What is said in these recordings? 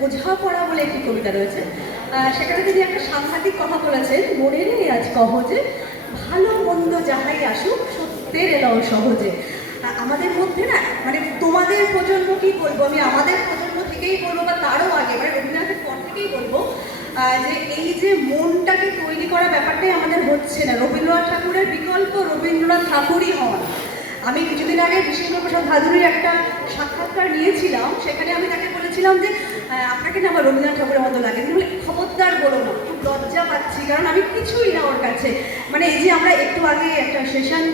বোঝাপড়া বলে একটি কবিতা রয়েছে। সেখানে তিনি একটা সাংঘাতিক কথা বলেছেন, মনে নেই আজ কহজে, ভালো মন্দ যাহাই আসুক, সত্যের এলাও সহজে। আমাদের মধ্যে না মানে তোমাদের প্রজন্ম কি বলব? আমি আমাদের প্রজন্ম থেকেই বলব বা তারও আগে মানে রবীন্দ্রনাথের পর থেকেই বলব যে এই যে মনটাকে তৈরি করা ব্যাপারটাই আমাদের হচ্ছে না। রবীন্দ্রনাথ ঠাকুরের বিকল্প রবীন্দ্রনাথ ঠাকুরই হন। আমি কিছুদিন আগে বিষ্ণু প্রসাদ ভাদুরীর একটা সাক্ষাৎকার নিয়েছিলাম সেখানে আমি তাকে বলেছিলাম যে আপনাকে না আমার রবীন্দ্রনাথ ঠাকুরের মতো লাগে। তিনি বলে, খবরদার বলো না খুব লজ্জা পাচ্ছি কারণ আমি কিছুই না ওর কাছে। মানে এই যে আমরা একটু আগে একটা সেশন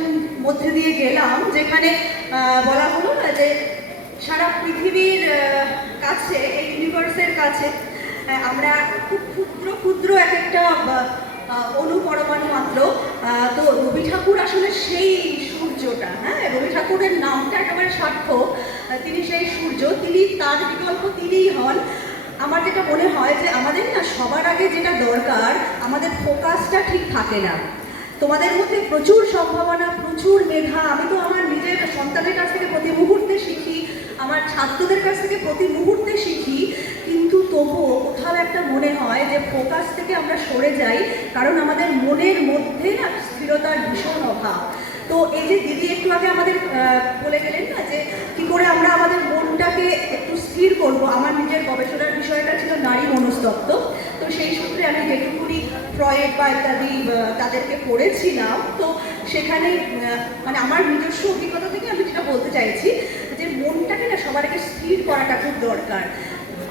মধ্যে দিয়ে গেলাম যেখানে বলা হলো না যে সারা পৃথিবীর কাছে এই ইউনিভার্সের কাছে আমরা খুব ক্ষুদ্র ক্ষুদ্র এক একটা আহ, আহ, অণু পরমাণু মাত্র। তো রবি ঠাকুর আসলে সেই সূর্যটা হ্যাঁ? রবি ঠাকুরের নামটা একেবারে সাক্ষ্য তিনি সেই সূর্য, তিনি তার বিকল্প তিনিই হন। আমার যেটা মনে হয় যে আমাদের না সবার আগে যেটা দরকার, আমাদের ফোকাসটা ঠিক থাকে না। তোমাদের মধ্যে প্রচুর সম্ভাবনা, প্রচুর মেধা। আমি তো আমার নিজের সন্তানের কাছ থেকে প্রতি মুহূর্তে শিখি, আমার ছাত্রদের কাছ থেকে প্রতি মুহূর্তে শিখি। কিন্তু তবুও কোথাও একটা মনে হয় যে ফোকাস থেকে আমরা সরে যাই, কারণ আমাদের মনের মধ্যে না স্থিরতার ভীষণ অভাব। তো এই যে দিদি একটু আগে আমাদের বলে গেলেন না যে কি করে আমরা আমাদের মনটাকে একটু স্থির করব? আমার নিজের গবেষণার বিষয়টা ছিল নারী মনস্তত্ত্ব। তো সেই সূত্রে আমি যেটুকুনি ফ্রয়েড বা ইত্যাদি তাদেরকে পড়েছিলাম তো সেখানে মানে আমার নিজস্ব অভিজ্ঞতা থেকে আমি যেটা বলতে চাইছি যে মনটাকে না সবার আগে স্থির করাটা খুব দরকার।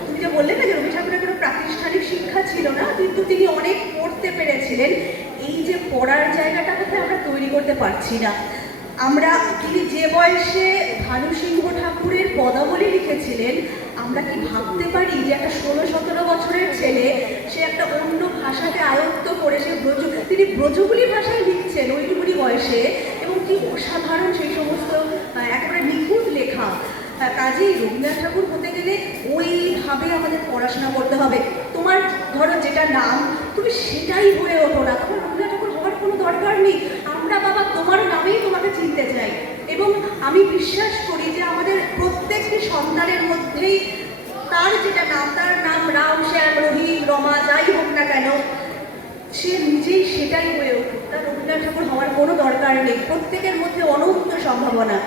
তুমি যে বললে না যে রবি ঠাকুরের কোনো প্রাতিষ্ঠানিক শিক্ষা ছিল না, কিন্তু তিনি অনেক পড়তে পেরেছিলেন। এই যে পড়ার জায়গাটা কোথায় আমরা তৈরি করতে পারছি না। আমরা তিনি যে বয়সে ভানু সিংহ ঠাকুরের পদাবলী লিখেছিলেন আমরা কি ভাবতে পারি যে একটা ষোলো সতেরো বছরের ছেলে সে একটা অন্য ভাষাকে আয়ত্ত করে সে ব্রজ তিনি ব্রজগুলি ভাষায় লিখছেন ওইটুকুনি বয়সে এবং কি অসাধারণ সেই সমস্ত আহ, কাজেই রবীন্দ্রনাথ ঠাকুর হতে গেলে ওইভাবে আমাদের পড়াশোনা করতে হবে। তোমার ধরো যেটা নাম, তুমি সেটাই হয়ে ওঠো না। তোমার রবীন্দ্রনাথ ঠাকুর হওয়ার কোনো দরকার নেই। আমরা বাবা তোমার নামেই তোমাকে চিনতে চাই। এবং আমি বিশ্বাস করি যে আমাদের প্রত্যেকটি সন্তানের মধ্যেই তার যেটা নাম, তার নাম রাম, শ্যাম রহিম রমা, যাই হোক না কেন, সে নিজেই সেটাই হয়ে উঠুক। তার রবীন্দ্রনাথ ঠাকুর হওয়ার কোনো দরকার নেই। প্রত্যেকের মধ্যে অনন্ত সম্ভাবনা।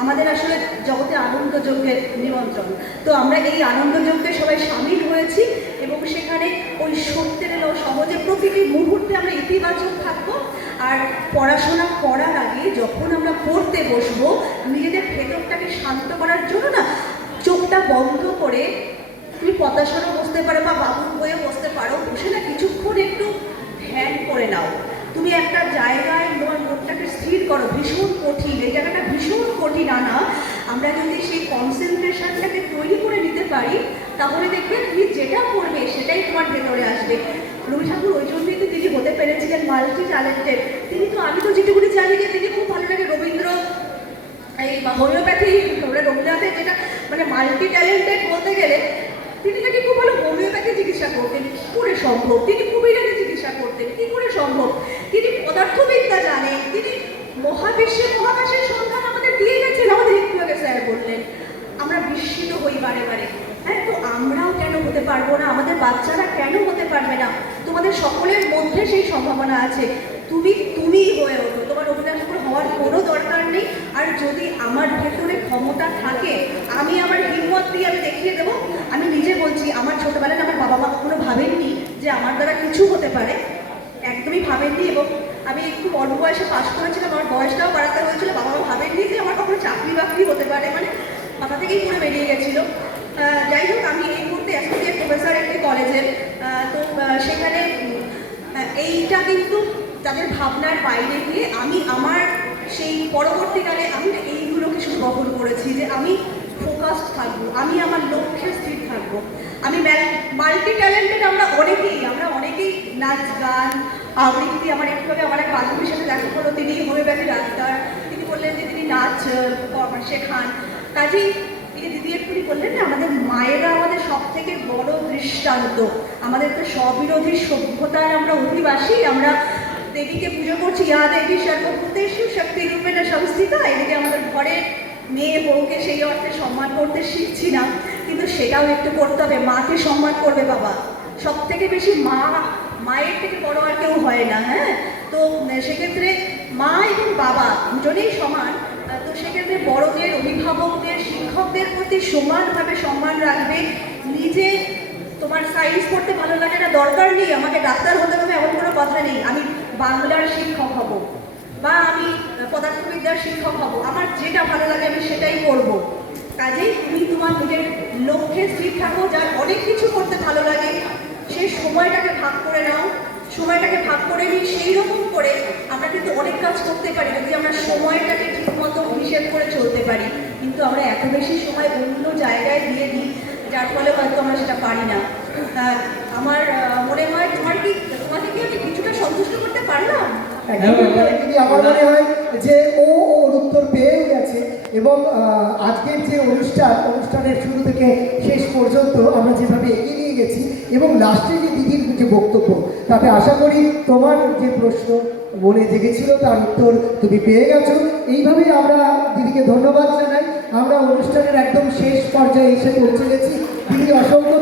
আমাদের আসলে জগতে আনন্দ যজ্ঞের নিমন্ত্রণ। তো আমরা এই আনন্দ যজ্ঞে সবাই সামিল হয়েছি এবং সেখানে ওই সত্যের এলো সহজে প্রতিটি মুহূর্তে আমরা ইতিবাচক থাকব। আর পড়াশোনা করার আগে যখন আমরা পড়তে বসবো, নিজেদের ভেতরটাকে শান্ত করার জন্য না চোখটা বন্ধ করে তুমি পতাশারও বসতে পারো বা বাবুর বইয়ে বসতে পারো, বসে না কিছুক্ষণ একটু ধ্যান করে নাও। তুমি একটা জায়গায় তোমার মনটাকে স্থির করো, ভীষণ কঠিন এই কঠিন আনা আমরা যদি সেই কনসেন্ট্রেশনটাকে তৈরি করে নিতে পারি, তাহলে দেখবে তুমি যেটা করবে সেটাই তোমার ভেতরে আসবে। রবি ঠাকুর, ওই জন্যই তো তিনি হতে পেরেছিলেন মাল্টি ট্যালেন্টেড তিনি তো, আমি তো যেটুকুনি জানি যে তিনি খুব ভালো লাগে রবীন্দ্র, এই হোমিওপ্যাথি রবীন্দ্রনাথের যেটা মানে মাল্টি ট্যালেন্টেড বলতে গেলে তিনি নাকি খুব ভালো হোমিওপ্যাথি চিকিৎসা করতেন কী করে সম্ভব তিনি কুমিরাকে চিকিৎসা করতেন কী করে সম্ভব তিনি পদার্থবিদ্যা জানেন তিনি মহাবিশ্বে মহাকাশের সন্ধান আমাদের দিয়ে গেছেন আমাদের একটু আগে স্যার বললেন আমরা বিস্মিত হই বারে বারে হ্যাঁ তো আমরাও কেন হতে পারব না। আমাদের বাচ্চারা কেন হতে পারবে না? তোমাদের সকলের মধ্যে সেই সম্ভাবনা আছে। তুমি, তুমিই হয়ে ওঠো। তোমার ঠাকুর হওয়ার কোনো দরকার নেই। আর যদি আমার ভেতরে ক্ষমতা থাকে, আমি আমার হিম্মত দিয়ে আমি দেখিয়ে দেবো। আমি নিজে বলছি, আমার ছোটবেলায় আমার বাবা মা কখনো ভাবেননি যে আমার দ্বারা কিছু হতে পারে। একদমই ভাবেননি এবং আমি খুব অল্প বয়সে পাশ করেছিলাম। আমার বয়সটাও বাড়াতে হয়েছিল। বাবা মা ভাবেননি যে আমার কখনো চাকরি বাকরি হতে পারে। মানে মাথা থেকেই পুরো বেরিয়ে গেছিল। যাই হোক, আমি এই মুহূর্তে অ্যাসোসিয়েট প্রফেসর একটি কলেজের তো সেখানে এইটা কিন্তু তাদের ভাবনার বাইরে গিয়ে আমি আমার সেই পরবর্তীকালে আমি না এইগুলোকে শুধু বহন করেছি যে আমি ফোকাসড থাকব, আমি আমার লক্ষ্যে স্থির থাকব। আমি মাল্টি ট্যালেন্টেড আমরা অনেকেই আমরা অনেকেই নাচ, গান, আবৃত্তি, আমার একটুভাবে আমার এক বান্ধবীর সাথে দেখা হলো, তিনি হোমিওপ্যাথি ডাক্তার, তিনি বললেন যে তিনি নাচ শেখান। কাজেই যে দিদি একটুখানি বললেন মায়েরা আমাদের সব থেকে বড় দৃষ্টান্ত। আমাদের তো স্ববিরোধী সভ্যতায় আমরা অধিবাসী, আমরা দেবীকে পুজো করছি ইয়া দেবী সর্বভূতেষু শক্তি রূপে না সংস্থিতা, এদিকে আমাদের ঘরে মেয়ে বউকে সেই অর্থে সম্মান করতে শিখছি না, কিন্তু সেটাও একটু করতে হবে। মাকে সম্মান করবে বাবা। সব থেকে বেশি মা, মায়ের থেকে বড় আর কেউ হয় না হ্যাঁ? তো সেক্ষেত্রে মা এবং বাবা দুজনেই সমান তো সেক্ষেত্রে বড়দের অভিভাবকদের শিক্ষকদের প্রতি সমানভাবে সম্মান রাখবে, নিজে তোমার সায়েন্স পড়তে ভালো লাগে না দরকার নেই, আমাকে ডাক্তার হতে হবে এমন কোনো কথা নেই, আমি বাংলার শিক্ষক হব বা আমি পদার্থবিদ্যার শিক্ষক হব, আমার যেটা ভালো লাগে আমি সেটাই করব। কাজেই তুমি তোমার নিজের লক্ষ্যে স্থির থাকো, যার অনেক কিছু করতে ভালো লাগে সেই সময়টাকে ভাগ করে নাও, সময়টাকে ভাগ করে নিই সেই রকম করে আমরা কিন্তু অনেক কাজ করতে পারি, যদি আমরা সময়টাকে ঠিকমতো হিসেব করে চলতে পারি। কিন্তু আমরা এত বেশি সময় অন্য জায়গায় দিয়ে দিই যার ফলে হয়তো আমরা সেটা পারি না। আমার মনে হয় তোমার কি তোমাকে কি আমি কিছুটা সন্তুষ্ট করতে পারলাম? একদমই দিদি আমার মনে হয় যে ও ওর উত্তর পেয়ে গেছে এবং আজকের যে অনুষ্ঠান অনুষ্ঠানের শুরু থেকে শেষ পর্যন্ত আমরা যেভাবে এগিয়ে নিয়ে গেছি এবং লাস্টে যে দিদির যে বক্তব্য তাতে আশা করি তোমার যে প্রশ্ন মনে জেগেছিল তার উত্তর তুমি পেয়ে গেছো। এইভাবেই আমরা দিদিকে ধন্যবাদ জানাই। আমরা অনুষ্ঠানের একদম শেষ পর্যায়ে এসে পৌঁছে গেছি। তিনি অসংখ্য